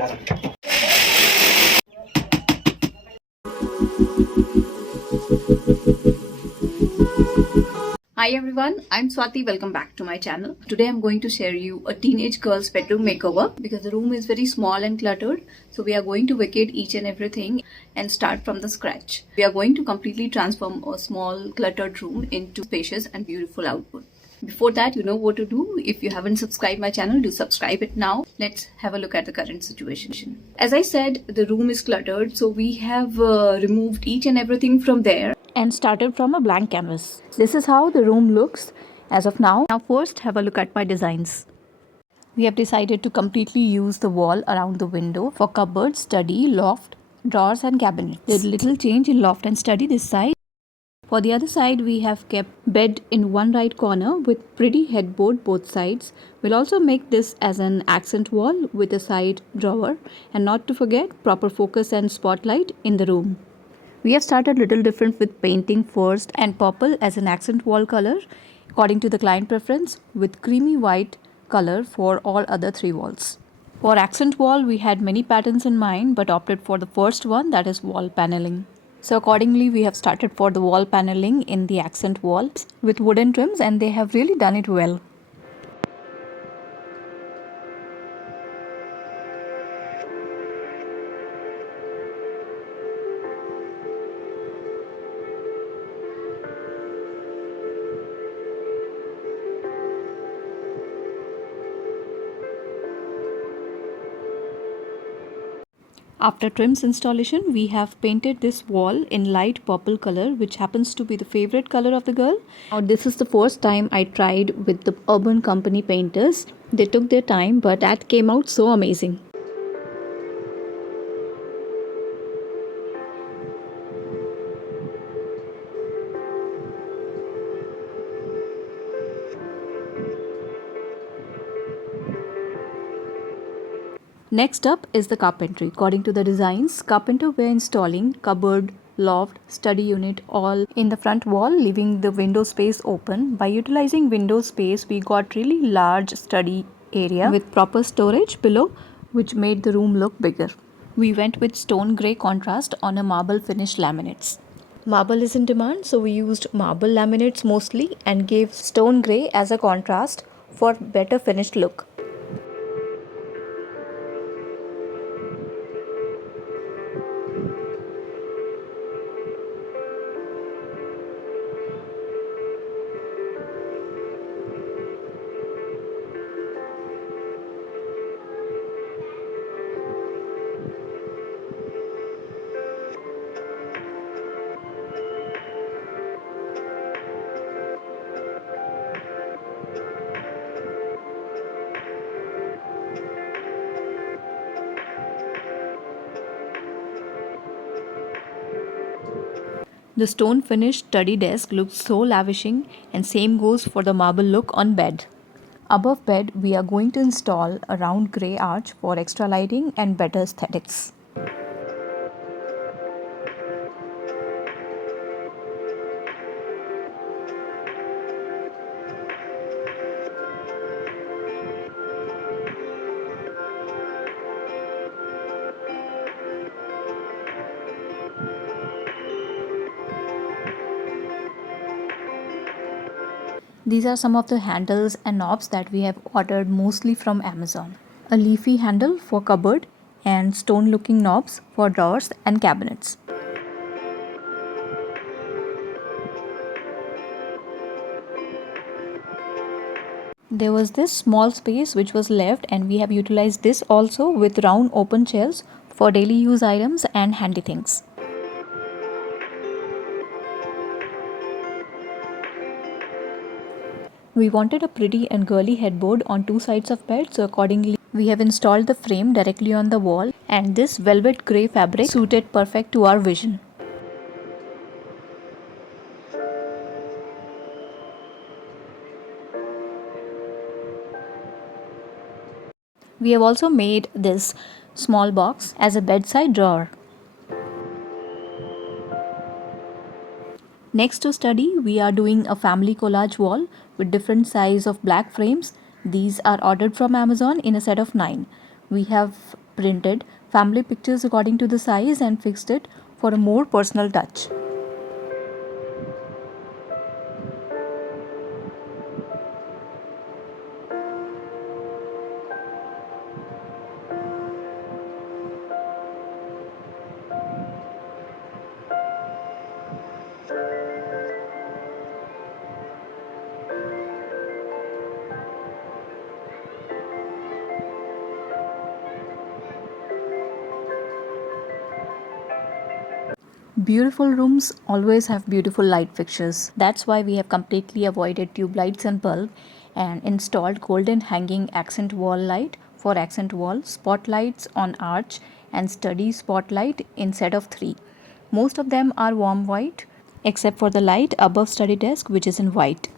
Hi everyone, I'm Swati. Welcome back to my channel. Today I'm going to share you a teenage girl's bedroom makeover because the room is very small and cluttered. So we are going to vacate each and everything and start from the scratch. We are going to completely transform a small cluttered room into spacious and beautiful output. Before that, you know what to do. If you haven't subscribed my channel, do subscribe it now. Let's have a look at the current situation. As I said, the room is cluttered, so we have removed each and everything from there and started from a blank canvas. This is how the room looks as of now. Now first have a look at my designs. We have decided to completely use the wall around the window for cupboard, study, loft, drawers and cabinets. There's little change in loft and study this side. For the other side, we have kept bed in one right corner with pretty headboard both sides. We'll also make this as an accent wall with a side drawer, and not to forget proper focus and spotlight in the room. We have started little different with painting first and purple as an accent wall color according to the client preference, with creamy white color for all other three walls. For accent wall, we had many patterns in mind but opted for the first one, that is wall paneling. So accordingly, we have started for the wall paneling in the accent wall with wooden trims, and they have really done it well. After trims installation, we have painted this wall in light purple color, which happens to be the favorite color of the girl. Now this is the first time I tried with the Urban Company painters. They took their time, but that came out so amazing. Next up is the carpentry. According to the designs, carpenter were installing cupboard, loft, study unit all in the front wall, leaving the window space open. By utilizing window space, we got really large study area with proper storage below, which made the room look bigger. We went with stone grey contrast on a marble finish laminates. Marble is in demand, so we used marble laminates mostly and gave stone grey as a contrast for better finished look. The stone finished study desk looks so lavishing, and same goes for the marble look on bed. Above bed, we are going to install a round grey arch for extra lighting and better aesthetics. These are some of the handles and knobs that we have ordered mostly from Amazon. A leafy handle for cupboard and stone looking knobs for drawers and cabinets. There was this small space which was left, and we have utilized this also with round open shelves for daily use items and handy things. We wanted a pretty and girly headboard on two sides of bed, so accordingly we have installed the frame directly on the wall, and this velvet grey fabric suited perfect to our vision. We have also made this small box as a bedside drawer. Next to study, we are doing a family collage wall with different size of black frames. These are ordered from Amazon in a set of 9. We have printed family pictures according to the size and fixed it for a more personal touch. Beautiful rooms always have beautiful light fixtures. That's why we have completely avoided tube lights and bulb and installed golden hanging accent wall light for accent wall, spotlights on arch and study spotlight in set of 3. Most of them are warm white except for the light above study desk which is in white.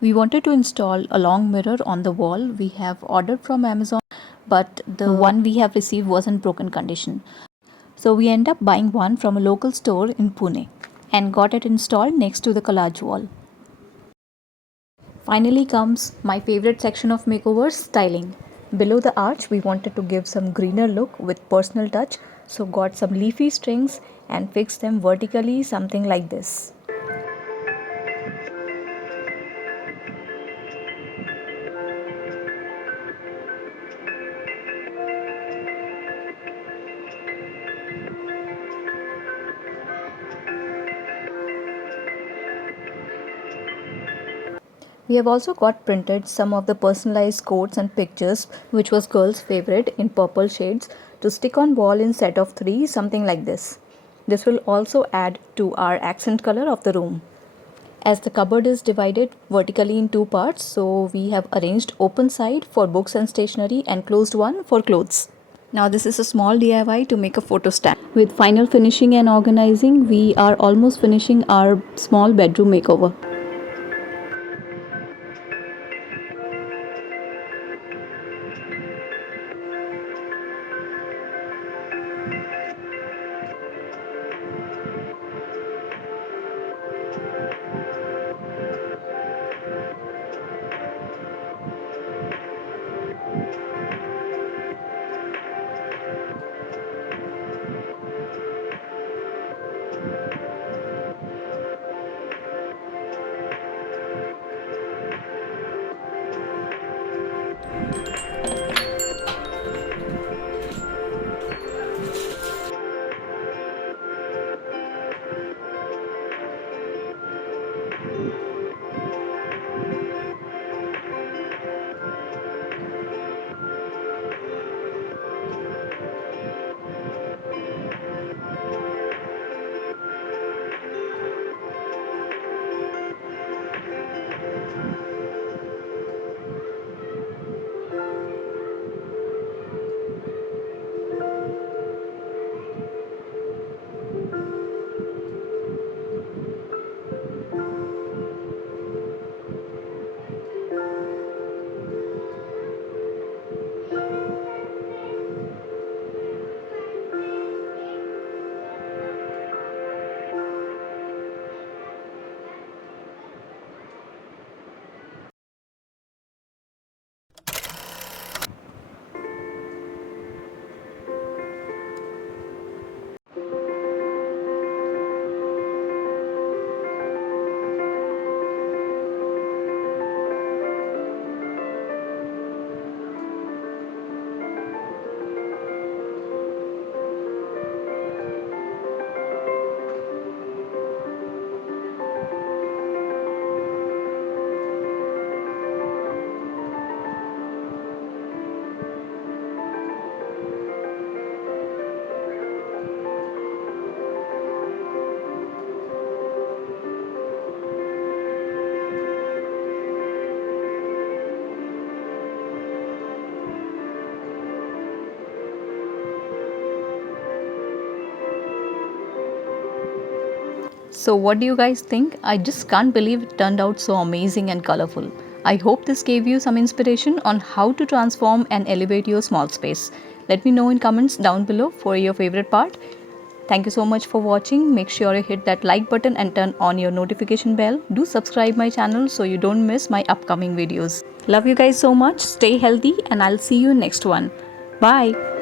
We wanted to install a long mirror on the wall we have ordered from Amazon, but the one we have received was in broken condition. So we end up buying one from a local store in Pune and got it installed next to the collage wall. Finally comes my favorite section of makeovers, styling. Below the arch we wanted to give some greener look with personal touch, so got some leafy strings and fixed them vertically, something like this. We have also got printed some of the personalized quotes and pictures which was girl's favorite in purple shades to stick on wall in set of 3, something like this. This will also add to our accent color of the room. As the cupboard is divided vertically in 2 parts, so we have arranged open side for books and stationery and closed one for clothes. Now this is a small DIY to make a photo stand. With final finishing and organizing, we are almost finishing our small bedroom makeover. So what do you guys think? I just can't believe it turned out so amazing and colorful. I hope this gave you some inspiration on how to transform and elevate your small space. Let me know in comments down below for your favorite part. Thank you so much for watching. Make sure you hit that like button and turn on your notification bell. Do subscribe my channel so you don't miss my upcoming videos. Love you guys so much. Stay healthy and I'll see you in next one. Bye.